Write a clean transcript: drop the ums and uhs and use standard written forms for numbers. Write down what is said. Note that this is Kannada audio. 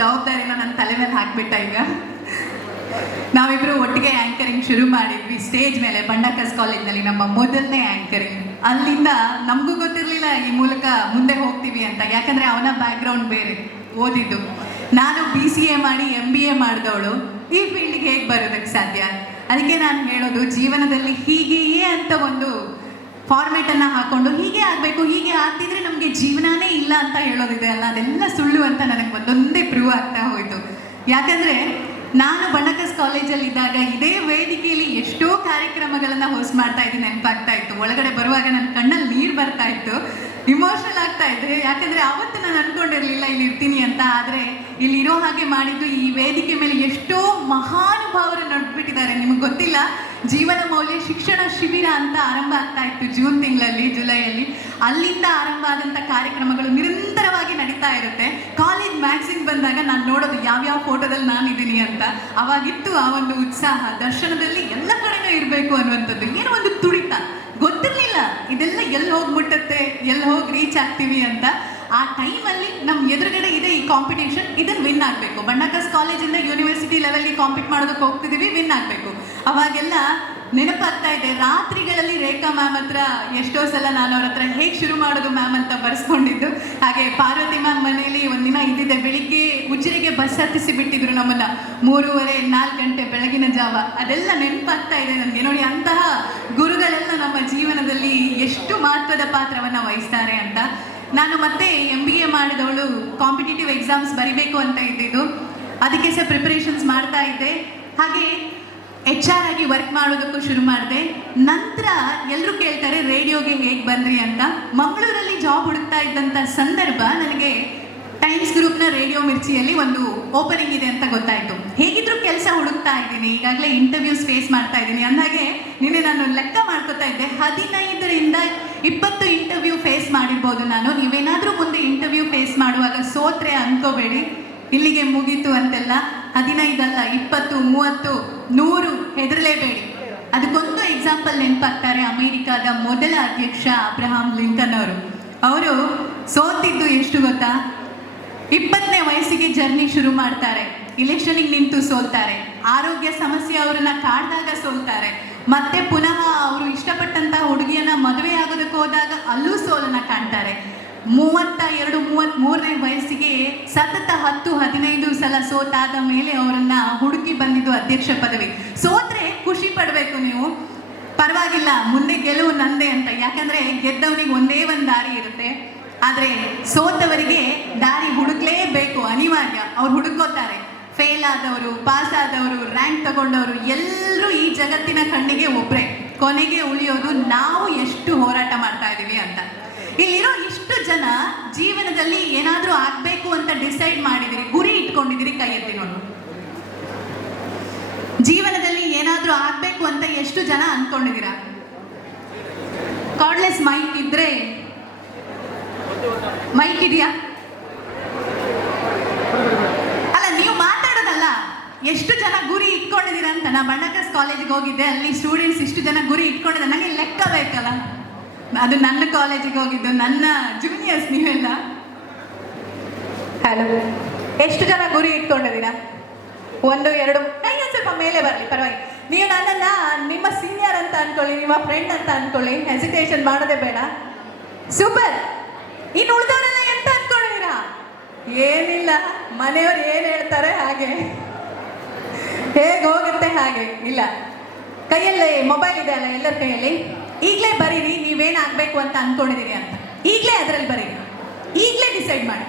ಜವಾಬ್ದಾರಿನ ನನ್ನ ತಲೆ ಮೇಲೆ ಹಾಕ್ಬಿಟ್ಟ ಈಗ. ನಾವಿಬ್ರು ಒಟ್ಟಿಗೆ ಆ್ಯಂಕರಿಂಗ್ ಶುರು ಮಾಡಿದ್ವಿ ಸ್ಟೇಜ್ ಮೇಲೆ ಬಂಡಕಸ್ ಕಾಲೇಜ್ನಲ್ಲಿ, ನಮ್ಮ ಮೊದಲನೇ ಆ್ಯಂಕರಿಂಗ್. ಅಲ್ಲಿಂದ ನಮಗೂ ಗೊತ್ತಿರಲಿಲ್ಲ ಈ ಮೂಲಕ ಮುಂದೆ ಹೋಗ್ತೀವಿ ಅಂತ, ಯಾಕಂದರೆ ಅವನ ಬ್ಯಾಕ್ಗ್ರೌಂಡ್ ಬೇರೆ, ಓದಿದ್ದು. ನಾನು BCA ಮಾಡಿ MBA ಮಾಡಿದವಳು, ಈ ಫೀಲ್ಡ್ಗೆ ಹೇಗೆ ಬರೋದಕ್ಕೆ ಸಾಧ್ಯ? ಅದಕ್ಕೆ ನಾನು ಹೇಳೋದು, ಜೀವನದಲ್ಲಿ ಹೀಗೆಯೇ ಅಂತ ಒಂದು ಫಾರ್ಮೇಟನ್ನು ಹಾಕ್ಕೊಂಡು ಹೀಗೆ ಆಗಬೇಕು, ಹೀಗೆ ಆಗ್ತಿದ್ರೆ ನಮಗೆ ಜೀವನನೇ ಇಲ್ಲ ಅಂತ ಹೇಳೋದಿದೆ ಅಲ್ಲ, ಅದೆಲ್ಲ ಸುಳ್ಳು ಅಂತ ನನಗೆ ಒಂದೊಂದೇ ಪ್ರೂವ್ ಆಗ್ತಾ ಹೋಯಿತು. ಯಾಕಂದರೆ ನಾನು ಬಂಡಕಸ್ ಕಾಲೇಜಲ್ಲಿದ್ದಾಗ ಇದೇ ವೇದಿಕೆಯಲ್ಲಿ ಎಷ್ಟೋ ಕಾರ್ಯಕ್ರಮಗಳನ್ನು ಹೋಸ್ಟ್ ಮಾಡ್ತಾ ಇದ್ದೀನಿ, ನೆನಪಾಗ್ತಾ ಇತ್ತು. ಒಳಗಡೆ ಬರುವಾಗ ನನ್ನ ಕಣ್ಣಲ್ಲಿ ನೀರು ಬರ್ತಾ ಇತ್ತು, ಇಮೋಷನಲ್ ಆಗ್ತಾ ಇದ್ದೆ. ಯಾಕಂದರೆ ಅವತ್ತು ನಾನು ಅಂದ್ಕೊಂಡಿರಲಿಲ್ಲ ಇಲ್ಲಿ ಇರ್ತೀನಿ ಅಂತ, ಆದರೆ ಇಲ್ಲಿ ಇರೋ ಹಾಗೆ ಮಾಡಿದ್ದು ಈ ವೇದಿಕೆ ಮೇಲೆ ಎಷ್ಟೋ ಮಹಾನುಭಾವರು ನಡೆದ್ಬಿಟ್ಟಿದ್ದಾರೆ. ನಿಮಗೆ ಗೊತ್ತಿಲ್ಲ, ಜೀವನ ಮೌಲ್ಯ ಶಿಕ್ಷಣ ಶಿಬಿರ ಅಂತ ಆರಂಭ ಆಗ್ತಾ ಇತ್ತು ಜೂನ್ ತಿಂಗಳಲ್ಲಿ, ಜುಲೈಯಲ್ಲಿ. ಅಲ್ಲಿಂದ ಆರಂಭ ಆದಂಥ ಕಾರ್ಯಕ್ರಮಗಳು ನಿರಂತರವಾಗಿ ನಡೀತಾ ಇರುತ್ತೆ. ಕಾಲೇಜ್ ಮ್ಯಾಗ್ಝಿನ್ ಬಂದಾಗ ನಾನು ನೋಡೋದು ಯಾವ್ಯಾವ ಫೋಟೋದಲ್ಲಿ ನಾನಿದ್ದೀನಿ ಅಂತ. ಅವಾಗಿತ್ತು ಆ ಒಂದು ಉತ್ಸಾಹ, ದರ್ಶನದಲ್ಲಿ ಎಲ್ಲ ಕಡೆನೂ ಇರಬೇಕು ಅನ್ನುವಂಥದ್ದು, ಏನೋ ಒಂದು ತುಡಿತ. ಗೊತ್ತಿರಲಿಲ್ಲ ಇದೆಲ್ಲ ಎಲ್ಲಿ ಹೋಗಿ ಮುಟ್ಟುತ್ತೆ, ಎಲ್ಲಿ ಹೋಗಿ ರೀಚ್ ಆಗ್ತೀವಿ ಅಂತ. ಆ ಟೈಮಲ್ಲಿ ನಮ್ಮ ಎದುರುಗಡೆ ಇದೆ ಈ ಕಾಂಪಿಟೇಷನ್, ಇದನ್ನು ವಿನ್ ಆಗಬೇಕು. ಬಂಡಕಸ್ ಕಾಲೇಜಿಂದ ಯೂನಿವರ್ಸಿಟಿ ಲೆವೆಲ್ಗೆ ಕಾಂಪೀಟ್ ಮಾಡೋದಕ್ಕೆ ಹೋಗ್ತಿದ್ದೀವಿ, ವಿನ್ ಆಗಬೇಕು. ಅವಾಗೆಲ್ಲ ನೆನಪಾಗ್ತಾ ಇದೆ, ರಾತ್ರಿಗಳಲ್ಲಿ ರೇಖಾ ಮ್ಯಾಮ್ ಹತ್ರ ಎಷ್ಟೋ ಸಲ ನಾನು ಅವ್ರ ಹತ್ರ ಹೇಗೆ ಶುರು ಮಾಡೋದು ಮ್ಯಾಮ್ ಅಂತ ಬರ್ಸ್ಕೊಂಡಿದ್ದು. ಹಾಗೆ ಪಾರ್ವತಿ ಮ್ಯಾಮ್ ಮನೆಯಲ್ಲಿ ಒಂದಿನ ಇದ್ದಿದ್ದೆ, ಬೆಳಿಗ್ಗೆ ಉಜಿರೆಗೆ ಬಸ್ ಹತ್ತಿಸಿ ಬಿಟ್ಟಿದ್ರು ನಮ್ಮನ್ನು, 3:30-4 ಗಂಟೆ ಬೆಳಗಿನ ಜಾವ. ಅದೆಲ್ಲ ನೆನಪಾಗ್ತಾ ಇದೆ ನನಗೆ. ನೋಡಿ, ಅಂತಹ ಗುರುಗಳೆಲ್ಲ ನಮ್ಮ ಜೀವನದಲ್ಲಿ ಎಷ್ಟು ಮಹತ್ವದ ಪಾತ್ರವನ್ನು ವಹಿಸ್ತಾರೆ ಅಂತ. ನಾನು ಮತ್ತೆ MBA ಮಾಡಿದವಳು, ಕಾಂಪಿಟೇಟಿವ್ ಎಕ್ಸಾಮ್ಸ್ ಬರಿಬೇಕು ಅಂತ ಇದ್ದಿದ್ದು, ಅದಕ್ಕೆ ಸಹ ಪ್ರಿಪರೇಷನ್ಸ್ ಮಾಡ್ತಾ ಇದ್ದೆ. ಹಾಗೆ HR ಆಗಿ ವರ್ಕ್ ಮಾಡೋದಕ್ಕೂ ಶುರು ಮಾಡಿದೆ. ನಂತರ ಎಲ್ಲರೂ ಕೇಳ್ತಾರೆ ರೇಡಿಯೋಗೆ ಹೇಗೆ ಬಂದ್ರಿ ಅಂತ. ಮಂಗಳೂರಲ್ಲಿ ಜಾಬ್ ಹುಡುಕ್ತಾ ಇದ್ದಂಥ ಸಂದರ್ಭ ನನಗೆ ಟೈಮ್ಸ್ ಗ್ರೂಪ್ನ ರೇಡಿಯೋ ಮಿರ್ಚಿಯಲ್ಲಿ ಒಂದು ಓಪನಿಂಗ್ ಇದೆ ಅಂತ ಗೊತ್ತಾಯಿತು. ಹೇಗಿದ್ರು ಕೆಲಸ ಹುಡುಕ್ತಾ ಇದ್ದೀನಿ, ಈಗಾಗಲೇ ಇಂಟರ್ವ್ಯೂಸ್ ಫೇಸ್ ಮಾಡ್ತಾ ಇದ್ದೀನಿ ಅಂದಾಗೆ ನಿನ್ನೆ ನಾನು ಲೆಕ್ಕ ಮಾಡ್ಕೋತಾ ಇದ್ದೆ, 15ರಿಂದ 20 ಇಂಟರ್ವ್ಯೂ ಫೇಸ್ ಮಾಡಿರ್ಬೋದು ನಾನು. ನೀವೇನಾದರೂ ಮುಂದೆ ಇಂಟರ್ವ್ಯೂ ಫೇಸ್ ಮಾಡುವಾಗ ಸೋತ್ರೆ ಅಂದ್ಕೋಬೇಡಿ, ಇಲ್ಲಿಗೆ ಮುಗೀತು ಅಂತೆಲ್ಲ. 15 ಅಲ್ಲ, 20, 30, 100 ಹೆದರಲೇಬೇಡಿ. ಅದಕ್ಕೊಂದು ಎಕ್ಸಾಂಪಲ್ ನೆನಪಾಗ್ತಾರೆ, ಅಮೇರಿಕಾದ ಮೊದಲ ಅಧ್ಯಕ್ಷ ಅಬ್ರಹಾಂ ಲಿಂಕನ್ ಅವರು. ಅವರು ಸೋತಿದ್ದು ಎಷ್ಟು ಗೊತ್ತಾ? 20ನೇ ವಯಸ್ಸಿಗೆ ಜರ್ನಿ ಶುರು ಮಾಡ್ತಾರೆ, ಇಲೆಕ್ಷನಿಗೆ ನಿಂತು ಸೋಲ್ತಾರೆ, ಆರೋಗ್ಯ ಸಮಸ್ಯೆ ಅವರನ್ನ ಕಾಡ್ದಾಗ ಸೋಲ್ತಾರೆ, ಮತ್ತೆ ಪುನಃ ಅವರು ಇಷ್ಟಪಟ್ಟಂಥ ಹುಡುಗಿಯನ್ನ ಮದುವೆ ಆಗೋದಕ್ಕೆ ಹೋದಾಗ ಅಲ್ಲೂ ಸೋಲನ್ನ ಕಾಣ್ತಾರೆ. 32-33ನೇ ವಯಸ್ಸಿಗೆ ಸತತ 10-15 ಸಲ ಸೋತಾದ ಮೇಲೆ ಅವರನ್ನ ಹುಡುಕಿ ಬಂದಿದ್ದು ಅಧ್ಯಕ್ಷ ಪದವಿ. ಸೋತ್ರೆ ಖುಷಿ ಪಡಬೇಕು ನೀವು, ಪರವಾಗಿಲ್ಲ ಮುಂದೆ ಗೆಲುವು ನಂದೇ ಅಂತ, ಯಾಕಂದ್ರೆ ಗೆದ್ದವನಿಗೆ ಒಂದೇ ಒಂದು ದಾರಿ ಇರುತ್ತೆ. ಆದರೆ ಸೋತವರಿಗೆ ದಾರಿ ಹುಡುಕ್ಲೇಬೇಕು, ಅನಿವಾರ್ಯ. ಅವ್ರು ಹುಡುಕೋತಾರೆ. ಫೇಲ್ ಆದವರು, ಪಾಸ್ ಆದವರು, ರ್ಯಾಂಕ್ ತಗೊಂಡವರು ಎಲ್ಲರೂ ಈ ಜಗತ್ತಿನ ಕಣ್ಣಿಗೆ ಒಬ್ಬರೇ. ಕೊನೆಗೆ ಉಳಿಯೋದು ನಾವು ಎಷ್ಟು ಹೋರಾಟ ಮಾಡ್ತಾ ಇದ್ದೀವಿ ಅಂತ. ಇಲ್ಲಿರೋ ಇಷ್ಟು ಜನ ಜೀವನದಲ್ಲಿ ಏನಾದರೂ ಆಗಬೇಕು ಅಂತ ಡಿಸೈಡ್ ಮಾಡಿದಿರಿ, ಗುರಿ ಇಟ್ಕೊಂಡಿದ್ದೀರಿ, ಕೈ ಎತ್ತಿ ನೋಡಿ. ಜೀವನದಲ್ಲಿ ಏನಾದರೂ ಆಗಬೇಕು ಅಂತ ಎಷ್ಟು ಜನ ಅಂದ್ಕೊಂಡಿದ್ದೀರಾ? ಕಾರ್ಡ್ಲೆಸ್ ಮೈಕ್ ಇದ್ರೆ, ಮೈಕ್ ಇದೆಯಾ? ಅಲ್ಲ, ನೀವು ಮಾತಾಡೋದಲ್ಲ, ಎಷ್ಟು ಜನ ಗುರಿ ಇಟ್ಕೊಂಡಿದ್ದೀರಾ ಅಂತ. ನಾ ಬಂಡಕಸ್ ಕಾಲೇಜಿಗೆ ಹೋಗಿದ್ದೆ, ಅಲ್ಲಿ ಸ್ಟೂಡೆಂಟ್ಸ್ ಇಷ್ಟು ಜನ ಗುರಿ ಇಟ್ಕೊಂಡಿದ್ದಾರೆ, ನನಗೆ ಲೆಕ್ಕ ಬೇಕಲ್ಲ. ಅದು ನನ್ನ ಕಾಲೇಜಿಗೆ ಹೋಗಿದ್ದು, ನನ್ನ ಜೂನಿಯರ್ಸ್ ನೀವೆಲ್ಲ. ಹಲೋ, ಎಷ್ಟು ಜನ ಗುರಿ ಇಟ್ಕೊಂಡಿದ್ದೀರಾ? 1, 2 ಕೈ ಸ್ವಲ್ಪ ಮೇಲೆ ಬರಲಿ, ಪರವಾಗಿಲ್ಲ. ನೀವು ನನ್ನನ್ನು ನಿಮ್ಮ ಸೀನಿಯರ್ ಅಂತ ಅಂದ್ಕೊಳ್ಳಿ, ನಿಮ್ಮ ಫ್ರೆಂಡ್ ಅಂತ ಅಂದ್ಕೊಳ್ಳಿ, ಹೆಸಿಟೇಷನ್ ಮಾಡೋದೇ ಬೇಡ. ಸೂಪರ್. ಇನ್ನು ಉಳಿದವರೆಲ್ಲ ಎಂತ ಅಂದ್ಕೊಂಡಿದ್ದೀರಾ? ಏನಿಲ್ಲ, ಮನೆಯವ್ರು ಏನು ಹೇಳ್ತಾರೆ ಹಾಗೆ, ಹೇಗೆ ಹೋಗುತ್ತೆ ಹಾಗೆ. ಇಲ್ಲ, ಕೈಯಲ್ಲೇ ಮೊಬೈಲ್ ಇದೆ ಅಲ್ಲ ಎಲ್ಲರ ಕೈಯಲ್ಲಿ, ಈಗಲೇ ಬರೀರಿ ನೀವೇನಾಗಬೇಕು ಅಂತ ಅಂದ್ಕೊಂಡಿದ್ದೀರಿ ಅಂತ. ಈಗಲೇ ಅದರಲ್ಲಿ ಬರೀರಿ, ಈಗಲೇ ಡಿಸೈಡ್ ಮಾಡಿ.